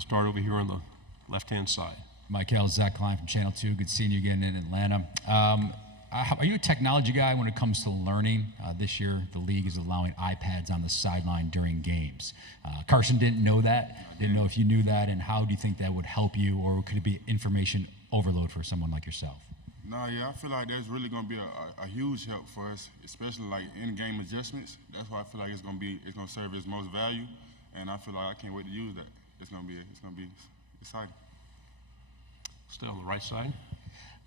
We'll start over here on the left-hand side. Mykel, Zach Klein from Channel 2. Good seeing you again in Atlanta. Are you a technology guy when it comes to learning? This year, the league is allowing iPads on the sideline during games. Carson didn't know that. Didn't know if you knew that, and how do you think that would help you, or could it be information overload for someone like yourself? No, yeah, I feel like there's really going to be a huge help for us, especially like in-game adjustments. That's why I feel like it's going to serve its most value, and I feel like I can't wait to use that. It's going to be exciting. Stay on the right side.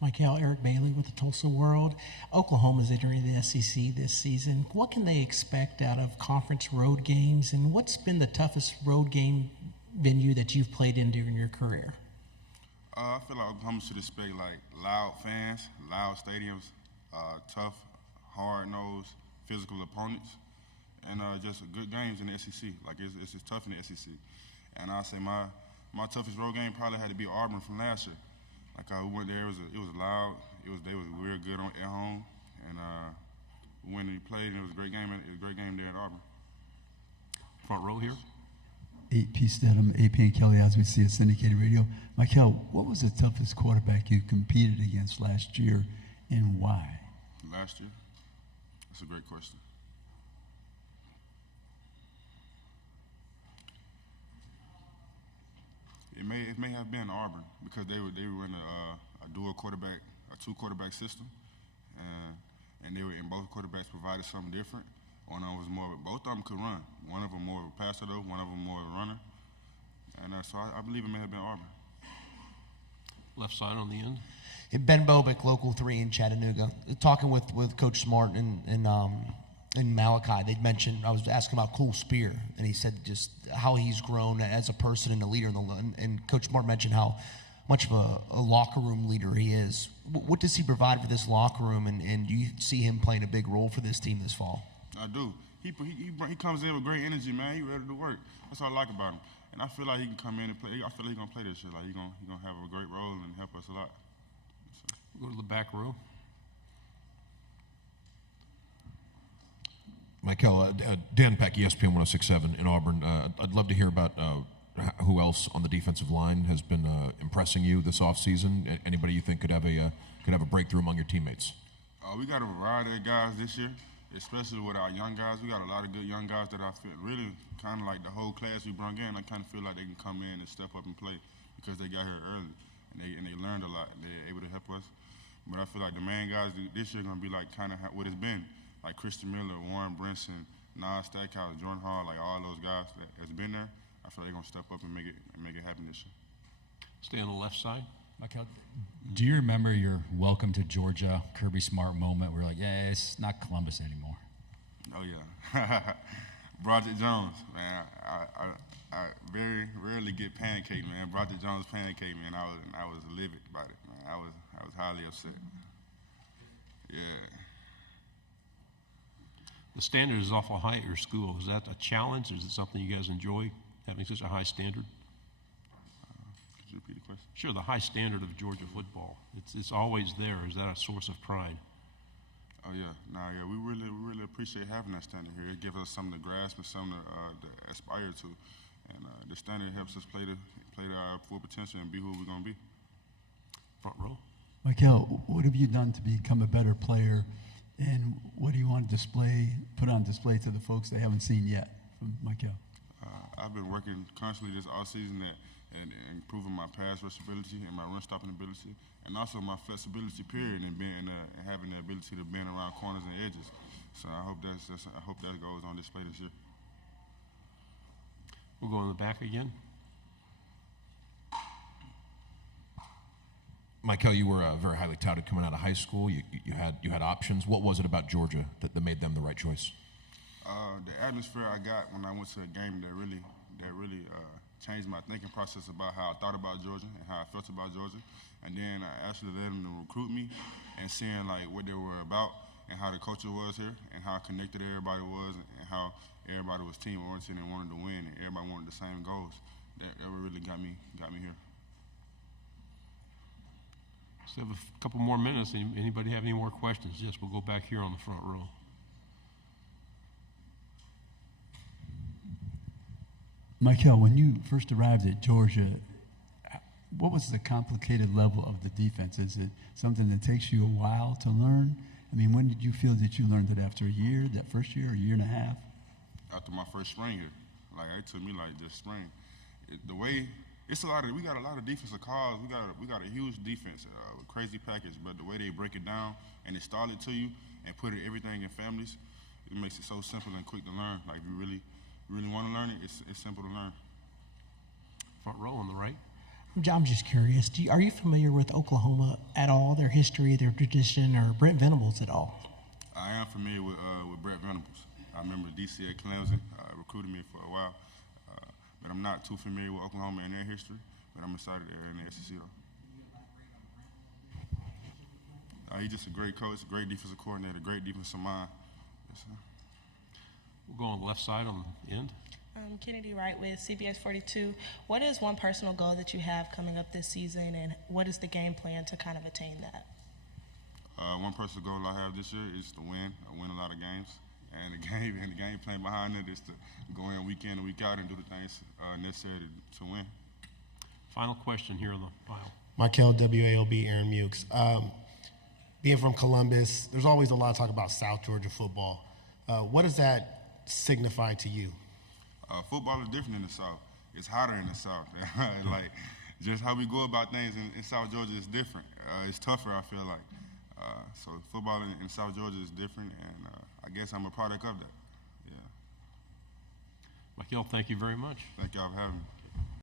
Mykel, Eric Bailey with the Tulsa World. Oklahoma's entering the SEC this season. What can they expect out of conference road games, and what's been the toughest road game venue that you've played in during your career? I feel like Oklahoma should expect like loud fans, loud stadiums, tough, hard-nosed, physical opponents, and just good games in the SEC. Like it's just tough in the SEC. And I say my toughest road game probably had to be Auburn from last year. Like we went there, it was loud. They was real good at home, and we went and played, and it was a great game. It was a great game there at Auburn. Front row here. AP Stedham, AP and Kelly, as we see at syndicated radio. Mykel, what was the toughest quarterback you competed against last year, and why? Last year? That's a great question. It may have been Auburn because they were in a dual quarterback, a 2-quarterback system, and they were in both quarterbacks provided something different. One of them was both of them could run. One of them more of a passer though, one of them more of a runner, and so I believe it may have been Auburn. Left side on the end. Ben Bobick, Local 3 in Chattanooga, talking with Coach Smart and Malachi, they'd mentioned, I was asking about Cole Spear, and he said just how he's grown as a person and a leader and Coach Smart mentioned how much of a locker room leader he is. What does he provide for this locker room, and do you see him playing a big role for this team this fall? I do. He comes in with great energy, man. He's ready to work. That's what I like about him. And I feel like he can come in and play. I feel like he's going to play this year. Like he's gonna have a great role and help us a lot. So. Go to the back row. Mykel, Dan Peck, ESPN 106.7 in Auburn. I'd love to hear about who else on the defensive line has been impressing you this offseason. Anybody you think could have a breakthrough among your teammates? We got a variety of guys this year, especially with our young guys. We got a lot of good young guys that I feel really kind of like the whole class we brought in. I kind of feel like they can come in and step up and play because they got here early and they learned a lot. They're able to help us. But I feel like the main guys this year are going to be like kind of what it's been. Like Christian Miller, Warren Brinson, Nas Stackhouse, Jordan Hall, like all those guys that's been there, I feel like they're going to step up and make it happen this year. Stay on the left side. Mykel, do you remember your welcome to Georgia Kirby Smart moment where like, yeah, it's not Columbus anymore? Oh, yeah. Broderick Jones, man. I very rarely get pancaked, man. Broderick Jones pancaked me, and I was livid about it, man. I was highly upset. Yeah. The standard is awful high at your school. Is that a challenge? Is it something you guys enjoy, having such a high standard? Could you repeat the question? Sure, the high standard of Georgia football. It's always there. Is that a source of pride? Oh, yeah. We really appreciate having that standard here. It gives us something to grasp and something to aspire to. And the standard helps us play to our full potential and be who we're going to be. Front row. Mykel, what have you done to become a better player, and what do you want to put on display to the folks they haven't seen yet from Mykel? I've been working constantly this offseason and improving my pass rush ability and my run stopping ability, and also my flexibility period and having the ability to bend around corners and edges. So I hope that goes on display this year. We'll go in the back again. Mykel, you were very highly touted coming out of high school. You had options. What was it about Georgia that made them the right choice? The atmosphere I got when I went to a game that really changed my thinking process about how I thought about Georgia and how I felt about Georgia. And then I actually let them to recruit me and seeing like what they were about and how the culture was here and how connected everybody was and how everybody was team oriented and wanted to win and everybody wanted the same goals. That really got me here. Still have a couple more minutes. Anybody have any more questions? Yes, we'll go back here on the front row. Mykel, when you first arrived at Georgia, what was the complicated level of the defense? Is it something that takes you a while to learn? I mean, when did you feel that you learned it? After a year, that first year, a year and a half? After my first spring here. Like, it took me like this spring. The way, we got a lot of defensive calls. We got a huge defense, crazy package, but the way they break it down and install it to you and put everything in families, it makes it so simple and quick to learn. Like, if you really want to learn it, it's simple to learn. Front row on the right. I'm just curious. Are you familiar with Oklahoma at all? Their history, their tradition, or Brent Venables at all? I am familiar with Brett Venables. I remember DC at Clemson recruited me for a while, but I'm not too familiar with Oklahoma and their history. But I'm excited they're in the SEC though. He's just a great coach, a great defensive coordinator, great defensive mind. Yes, sir. We'll go on the left side on the end. Kennedy Wright with CBS 42. What is one personal goal that you have coming up this season, and what is the game plan to kind of attain that? One personal goal I have this year is to win a lot of games, and the game plan behind it is to go in week in and week out and do the things necessary to win. Final question here on the file. Mykel, WALB, Aaron Mukes. Being from Columbus, there's always a lot of talk about South Georgia football. What does that signify to you? Football is different in the South. It's hotter in the South. Like, just how we go about things in South Georgia is different. It's tougher, I feel like. So football in South Georgia is different, and I guess I'm a product of that. Yeah. Mykel, thank you very much. Thank y'all for having me.